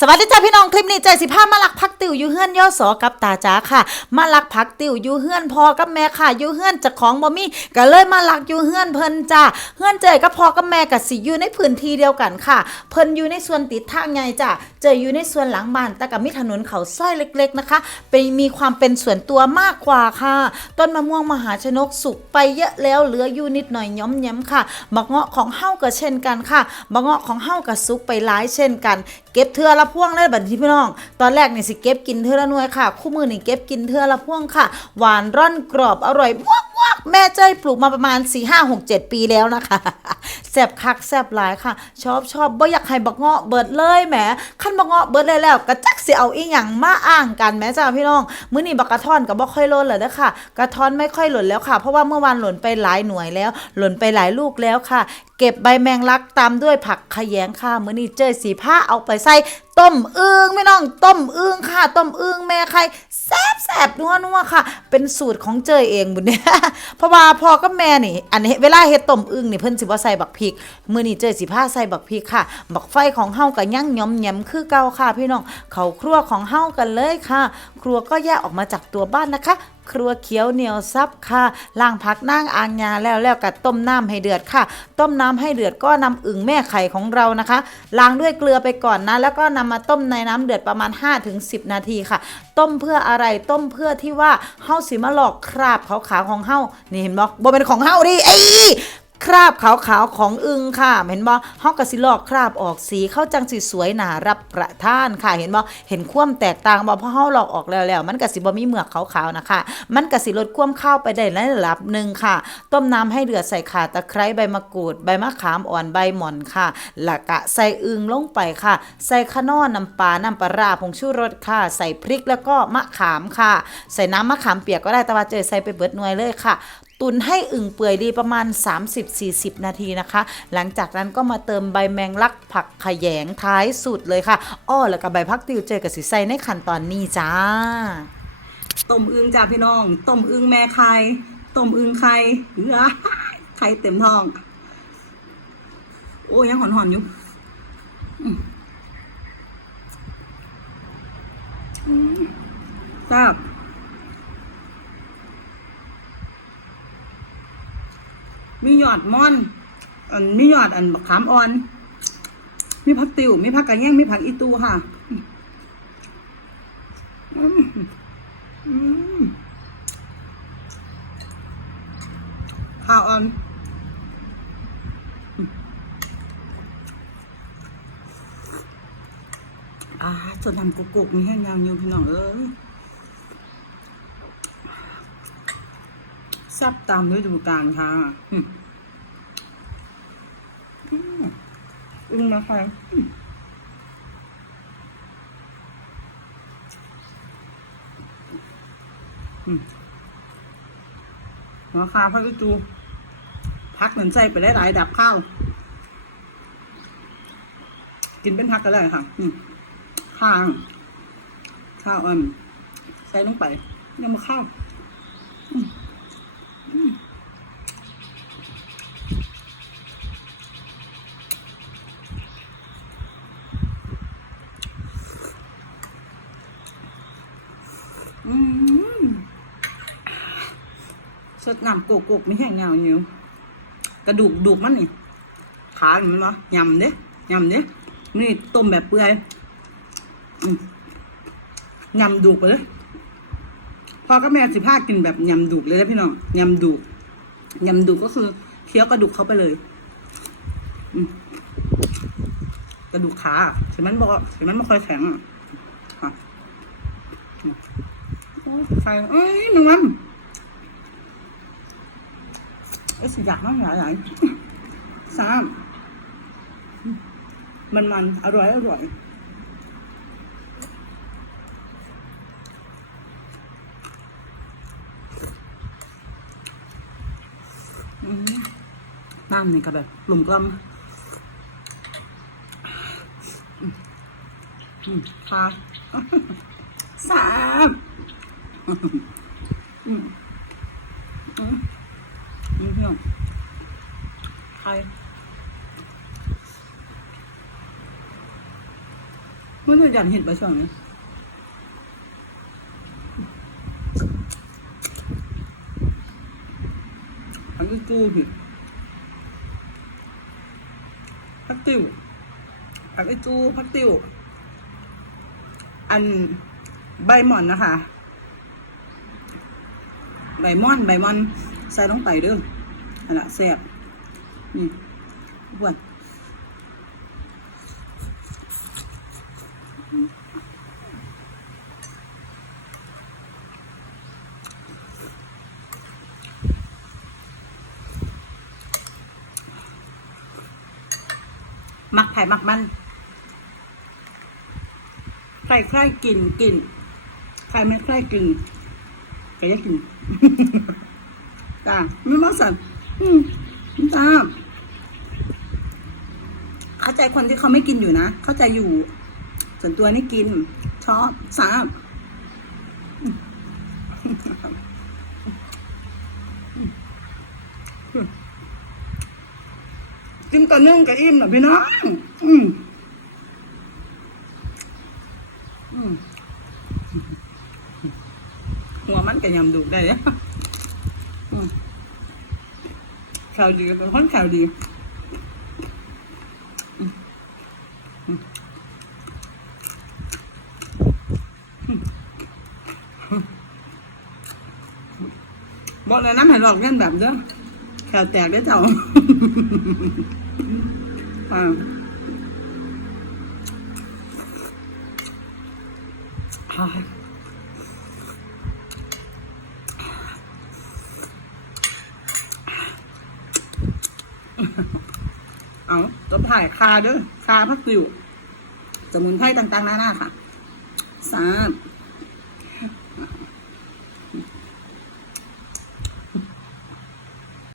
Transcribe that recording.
สวัสดีจ้าพี่น้องคลิปนี้ใจสิพามาลักพักติวอยู่เฮือนย่อสอกับตาจ้าค่ะ มาลักพักติวอยู่เฮือนพอกับแม่ค่ะอยู่เฮือนจากของบ่มีก็เลยมาลักอยู่เฮือนเพิ่นจ้าเฮือนเจยกับพอกับแม่กับสิอยู่ในพื้นที่เดียวกันค่ะ เพิ่นอยู่ในส่วนติดทางไงจ้าเจยอยู่ในส่วนหลังบ้านแต่กับมีถนนเขาซอยเล็ก ๆนะคะเป็นมีความเป็นส่วนตัวมากกว่าค่ะ ต้นมะม่วงมหาชนกสุกไปเยอะแล้วเหลืออยู่นิดหน่อยย้อมแย้มค่ะบักเงาะของเฮ้าก็เช่นกันค่ะบักเงาะของเฮ้าก็สุกไปหลายเช่นกัน เก็บเทือละพ่วงเลยบัดนี้พี่น้อง ตอนแรกนี่สิเก็บกินเทือละหน่วยค่ะ คู่มือนี่เก็บกินเทือละพ่วงค่ะ หวานร่อนกรอบอร่อยมาก กแม่เจ้ยปลูกมาประมาณ 4 5 6 7 ปีแล้วนะคะแซบคักแซบหลายค่ะ ชอบชอบบ่อยากให้บักเงาะเบิดเลยแหมขั้นบักเงาะเบิดได้แล้วกระจักสิเอาอีหยังมาอ้างกันแม่จ้าพี่น้องมื้อนี้บักกระท่อนก็บ่ค่อยหล่นเลยเด้อค่ะ กระท้อนไม่ค่อยหล่นแล้วค่ะ เพราะว่าเมื่อวานหล่นไปหลายหน่วยแล้ว หล่นไปหลายลูกแล้วค่ะ เก็บใบแมงลักตามด้วยผักขยงค่ะมื้อนี้เจอสีผ้าเอาไปใส่ต้มอึ่งไม่น้องต้มอึ่งค่ะ ต้มอึ่งแม่ไข่ แซ่บแซ่บนัวนัวค่ะ เป็นสูตรของเจยเองบุญเนี่ยเพราะว่าพ่อกับแม่นี่ อันนี้เวลาเฮ็ดต้มอึ่งนี่เพิ่นสิบ่ใส่บักพริกมื้อนี้เจยสิผ้าใส่บักพริกค่ะ บักไฟของเฮาก็ยังย้อมแยมคือเก่าค่ะ พี่น้อง เขาครัวของเฮากันเลยค่ะ ครัวก็แยกออกมาจากตัวบ้านนะคะ ครัวเขียวเหนียวซับค่ะล้างผักนั่งอ่างยาแล้วแล้วก็ต้มน้ำให้เดือดค่ะ ต้มน้ำให้เดือดก็นำอึ่งแม่ไข่ของเรานะคะล้างด้วยเกลือไปก่อนนะ แล้วก็นำมาต้มในน้ำเดือดประมาณ 5-10 นาทีค่ะ ต้มเพื่ออะไรต้มเพื่อที่ว่าเฮาสิมาหลอกคราบขาวๆของเฮานี่เห็นบอกบ่เป็นของเฮาดิไอ้ คราบขาวๆของอึงค่ะ เห็นบ่ฮากะสิลอกคราบออกสีเข้าจังสิสวยหนารับประทานค่ะ เห็นบ่เห็นความแตกต่างบ่เพราะเฮาลอกออกแล้วแล้วมันก็สิบ่มีเหมือกขาวๆนะคะ มันก็สิลดความข้าวไปได้ในระดับหนึ่งค่ะ ต้มน้ำให้เดือดใส่ข่าตะไคร้ใบมะกรูดใบมะขามอ่อนใบหม่อนค่ะแล้วก็ใส่อึงลงไปค่ะ ใส่ขนอน้ำปลาน้ำปลาราผงชูรสค่ะ ใส่พริกแล้วก็มะขามค่ะ ใส่น้ำมะขามเปียกก็ได้แต่ว่าเจอใส่ไปเบิดหน่วยเลยค่ะ ตุนให้อึ่งเปื่อยดีประมาณ 30-40 นาทีนะคะ หลังจากนั้นก็มาเติมใบแมงลักผักขยงท้ายสุดเลยค่ะ อ้อแล้วก็ใบพักติวเจอกับสีใสในขั้นตอนนี้จ้า ต้มอึงจ้าพี่น้อง ต้มอึงแม่ไข่ต้มอึงไข่เหือไข่เต็มท้อง โอ้ยยังหอนหอนๆอยู่อืมอืมแซ่บ มีหยอดม่อนอันมีหยอดอันบักขามอ่อน มีผักติวมีผักกระแยงมีผักอีตูค่ะอืมอืมข้าวอ่อนอ่าส่วนทำกุกกุกมีแห้งยาวยูพี่น้องเอ้ย แซับตามด้วยดูกาลค่ะอึ้งนะคะอืมหัวคาพักกจูพักเหมือนใส่ไปได้หลายดับข้าว กินเป็นพักกันเลยค่ะข้าง ข้าวอ่อนใส่ลงไปยังมาข้าวอืมอืมอืม สดน้ำโกกกไม่แห้งเงาอยู่กระดูกดูกมันนี่ขามันเนาะยำเด้ยำเด้นี่ต้มแบบเปื่อยยำดูกไปเลยพ่อกับแม่สิพากินแบบยำดูกเลยนะพี่น้องยำดูกยำดูกก็คือเคี้ยวกระดูกเขาไปเลยอกระดูกขาใช่มันบอกใช่มันไม่ค่อยแข็งอะ ใส่เอ้ยหนึ่งวันไอ้สิอยากมากหลายหลายสามมันมันอร่อยอร่อยน้ำนี่ก็แบบกลุ่มกลมค่ะสาม อืมอืมอืมพี่น้องใครเมื่อเราอยากเห็นปลาช่อนเนี่ยอันนี้จูผิดพักติวอันนี้จูพักติว อันใบหม่อนนะคะ ใบม่อน ใบม่อนใส่ลงไปเด้ออันละแซ่บนี่บ้วนมักไผ่มักมันใครใครกินกินใครไม่ใครกิน ก็จะกินจ้าไม่มาสั่นอืมจ้าเข้าใจคนที่เขาไม่กินอยู่นะ เข้าใจอยู่ ส่วนตัวนี่กิน ชอบทรามกินต่อเนื่องกับอิ่มนะพี่น้องอืมอืม บอกเลยน้ำให้หลอกเล่นแบบเด้อข่าวแตกได้อ เจ้าอ่าอ่าเอาตัวผ่ายคาเด้อคาพักติวสมุนไพรต่างๆนานาค่ะสาม